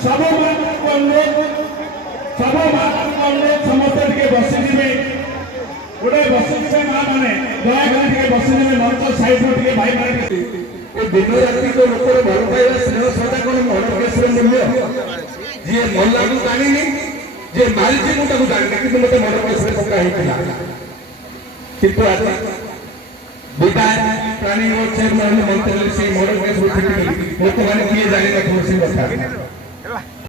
सब समस्त टे बसीजे गोटे बसीजे माँ मैंने दयाकोरी बसीजे मंच साइड टे भाई मैंने दिन राति तो लोक भल पाइबा स्नेह श्रद्धा कौन मर्डर केस मूल्य जी मल्ला को जानी जे मारी मुझे जानी कि मत मर्डर केस पका किंतु आज विधायक प्राणी चेयरमैन मंत्री से मर्डर केस लोक मैंने किए जाने का कथा